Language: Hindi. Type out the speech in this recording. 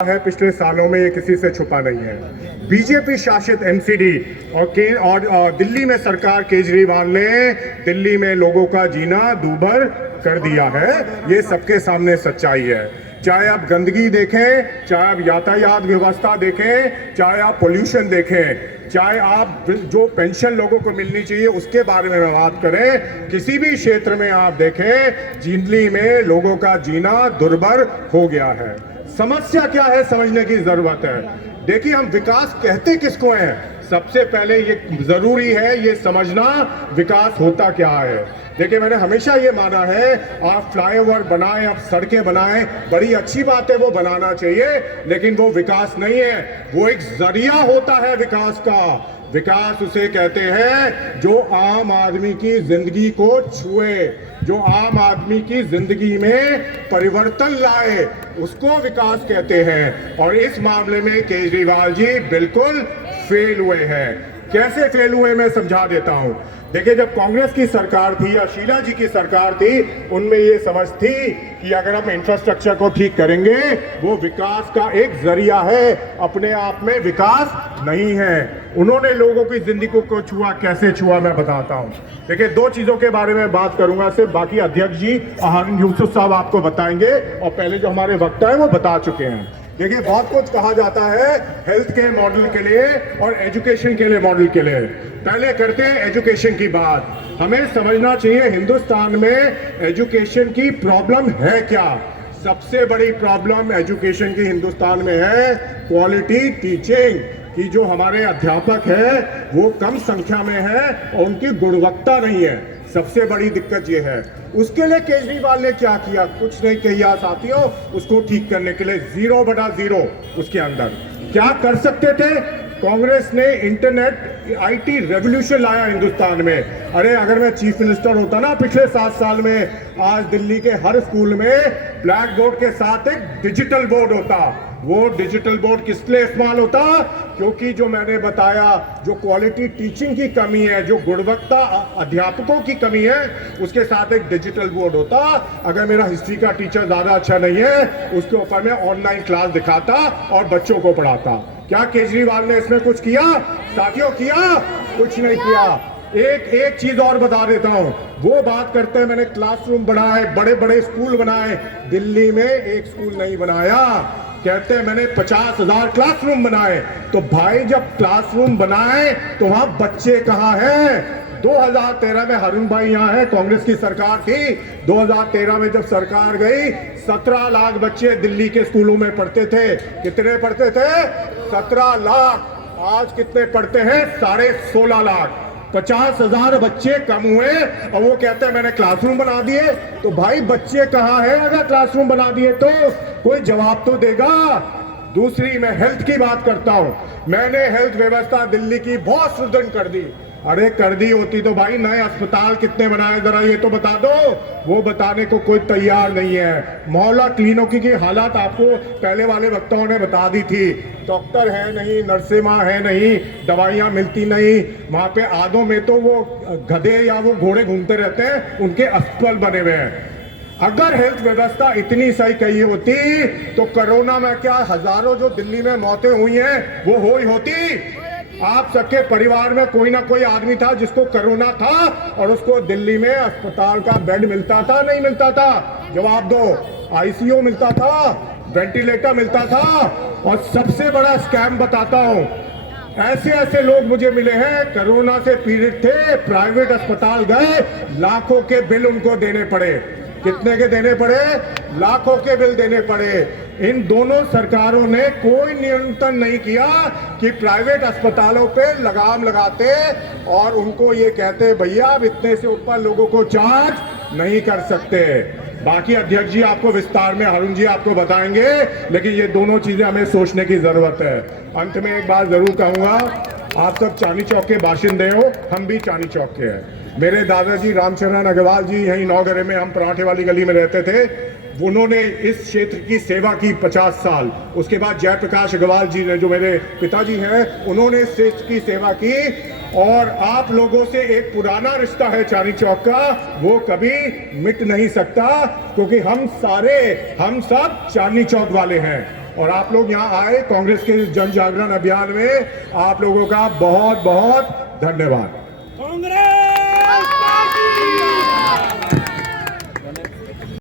है पिछले सालों में, ये किसी से छुपा नहीं है। बीजेपी शासित एमसीडी और दिल्ली में सरकार केजरीवाल ने दिल्ली में लोगों का जीना दूभर कर दिया है। ये सबके सामने सच्चाई है। चाहे आप गंदगी देखें, चाहे आप यातायात व्यवस्था देखें, चाहे आप पोल्यूशन देखें, चाहे आप जो पेंशन लोगों को मिलनी चाहिए उसके बारे में बात करें, किसी भी क्षेत्र में आप देखें, दिल्ली में लोगों का जीना दुर्भर हो गया है। समस्या क्या है समझने की जरूरत है। देखिए, हम विकास कहते किसको हैं? सबसे पहले ये जरूरी है ये समझना विकास होता क्या है। देखिए, मैंने हमेशा ये माना है, आप फ्लाईओवर बनाएं, आप सड़कें बनाएं, बड़ी अच्छी बात है, वो बनाना चाहिए, लेकिन वो विकास नहीं है। वो एक जरिया होता है विकास का। विकास उसे कहते हैं जो आम आदमी की जिंदगी को छुए, जो आम आदमी की जिंदगी में परिवर्तन लाए, उसको विकास कहते हैं। और इस मामले में केजरीवाल जी बिल्कुल फेल हुए हैं। कैसे फेल हुए मैं समझा देता हूं। देखिए, जब कांग्रेस की सरकार थी या शीला जी की सरकार थी, उनमें ये समझ थी कि अगर हम इंफ्रास्ट्रक्चर को ठीक करेंगे वो विकास का एक जरिया है, अपने आप में विकास नहीं है। उन्होंने लोगों की जिंदगी को छुआ। कैसे छुआ मैं बताता हूं। देखिए, दो चीजों के बारे में बात करूंगा सिर्फ, बाकी अध्यक्ष जी हारून यूसुफ साहब आपको बताएंगे और पहले जो हमारे वक्ता है वो बता चुके हैं। देखिए, बहुत कुछ कहा जाता है हेल्थ के मॉडल के लिए और एजुकेशन के लिए मॉडल के लिए। पहले करते हैं एजुकेशन की बात। हमें समझना चाहिए हिंदुस्तान में एजुकेशन की प्रॉब्लम है क्या। सबसे बड़ी प्रॉब्लम एजुकेशन की हिंदुस्तान में है क्वालिटी टीचिंग की। जो हमारे अध्यापक है वो कम संख्या में है और उनकी गुणवत्ता नहीं है। सबसे बड़ी दिक्कत ये है। उसके लिए केजरीवाल ने क्या किया? कुछ नहीं किया साथियों। उसको ठीक करने के लिए 0/0 उसके अंदर क्या कर सकते थे? कांग्रेस ने इंटरनेट आईटी रेवोल्यूशन लाया हिंदुस्तान में। अरे, अगर मैं चीफ मिनिस्टर होता ना पिछले 7 साल में, आज दिल्ली के हर स्कूल में ब्लैक बोर्ड के साथ एक डिजिटल बोर्ड होता। वो डिजिटल बोर्ड किस लिए इस्तेमाल होता? क्योंकि जो मैंने बताया, जो क्वालिटी टीचिंग की कमी है, जो गुणवत्ता अध्यापकों की कमी है, उसके साथ एक डिजिटल बोर्ड होता। अगर मेरा हिस्ट्री का टीचर ज्यादा अच्छा नहीं है, उसके ऊपर मैं ऑनलाइन क्लास दिखाता और बच्चों को पढ़ाता। क्या केजरीवाल ने इसमें कुछ किया साथियों? किया? कुछ नहीं किया। एक चीज और बता देता हूं। वो बात करते हैं मैंने क्लासरूम बनाए, बड़े बड़े स्कूल बनाए। दिल्ली में एक स्कूल नहीं बनाया। कहते हैं मैंने 50,000 क्लासरूम बनाए। तो भाई, जब क्लासरूम बनाए तो वहां बच्चे कहां हैं? 2013 में हारून भाई यहाँ है, कांग्रेस की सरकार थी। 2013 में जब सरकार गई, 17 लाख बच्चे दिल्ली के स्कूलों में पढ़ते थे। कितने पढ़ते थे? 17 लाख। आज कितने पढ़ते हैं? 16.5 लाख। 50,000 बच्चे कम हुए और वो कहते हैं मैंने क्लासरूम बना दिए। तो भाई, बच्चे कहाँ हैं? अगर क्लासरूम बना दिए तो कोई जवाब तो देगा। दूसरी, मैं हेल्थ की बात करता हूं। मैंने हेल्थ व्यवस्था दिल्ली की बहुत सुदृढ़ कर दी। अरे, कर दी होती तो भाई नए अस्पताल कितने बनाए जरा ये तो बता दो। वो बताने को कोई तैयार नहीं है। मोहल्ला क्लिनिकों की हालत आपको पहले वाले वक्ताओं ने बता दी थी। डॉक्टर है नहीं, नर्सें माँ है नहीं, दवाइयाँ मिलती नहीं। वहाँ पे आधों में तो वो गधे या वो घोड़े घूमते रहते हैं, उनके अस्पताल बने हुए हैं। अगर हेल्थ व्यवस्था इतनी सही कही होती तो कोरोना में क्या हजारों जो दिल्ली में मौतें हुई हैं वो हो ही होती? आप सबके परिवार में कोई ना कोई आदमी था जिसको कोरोना था और उसको दिल्ली में अस्पताल का बेड मिलता था? नहीं मिलता था? जवाब दो। आईसीयू मिलता था, वेंटिलेटर मिलता था। और सबसे बड़ा स्कैम बताता हूं, ऐसे ऐसे लोग मुझे मिले हैं कोरोना से पीड़ित थे, प्राइवेट अस्पताल गए, लाखों के बिल उनको देने पड़े। कितने के देने पड़े? लाखों के बिल देने पड़े। इन दोनों सरकारों ने कोई नियंत्रण नहीं किया कि प्राइवेट अस्पतालों पे लगाम लगाते और उनको ये कहते भैया आप इतने से ऊपर लोगों को चार्ज नहीं कर सकते। बाकी अध्यक्ष जी आपको विस्तार में हारून जी आपको बताएंगे, लेकिन ये दोनों चीजें हमें सोचने की जरूरत है। अंत में एक बात जरूर कहूंगा, आप सब चांदनी चौक के बाशिंदे हो, हम भी चांदनी चौक के हैं। मेरे दादाजी रामचरण अग्रवाल जी यहीं नौगरे में, हम पराठे वाली गली में रहते थे। उन्होंने इस क्षेत्र की सेवा की 50 साल। उसके बाद जयप्रकाश अग्रवाल जी ने, जो मेरे पिताजी हैं, उन्होंने इस क्षेत्र की सेवा की। और आप लोगों से एक पुराना रिश्ता है चांदनी चौक का, वो कभी मिट नहीं सकता, क्योंकि हम सब चांदनी चौक वाले हैं। और आप लोग यहाँ आए कांग्रेस के जन जागरण अभियान में, आप लोगों का बहुत बहुत धन्यवाद।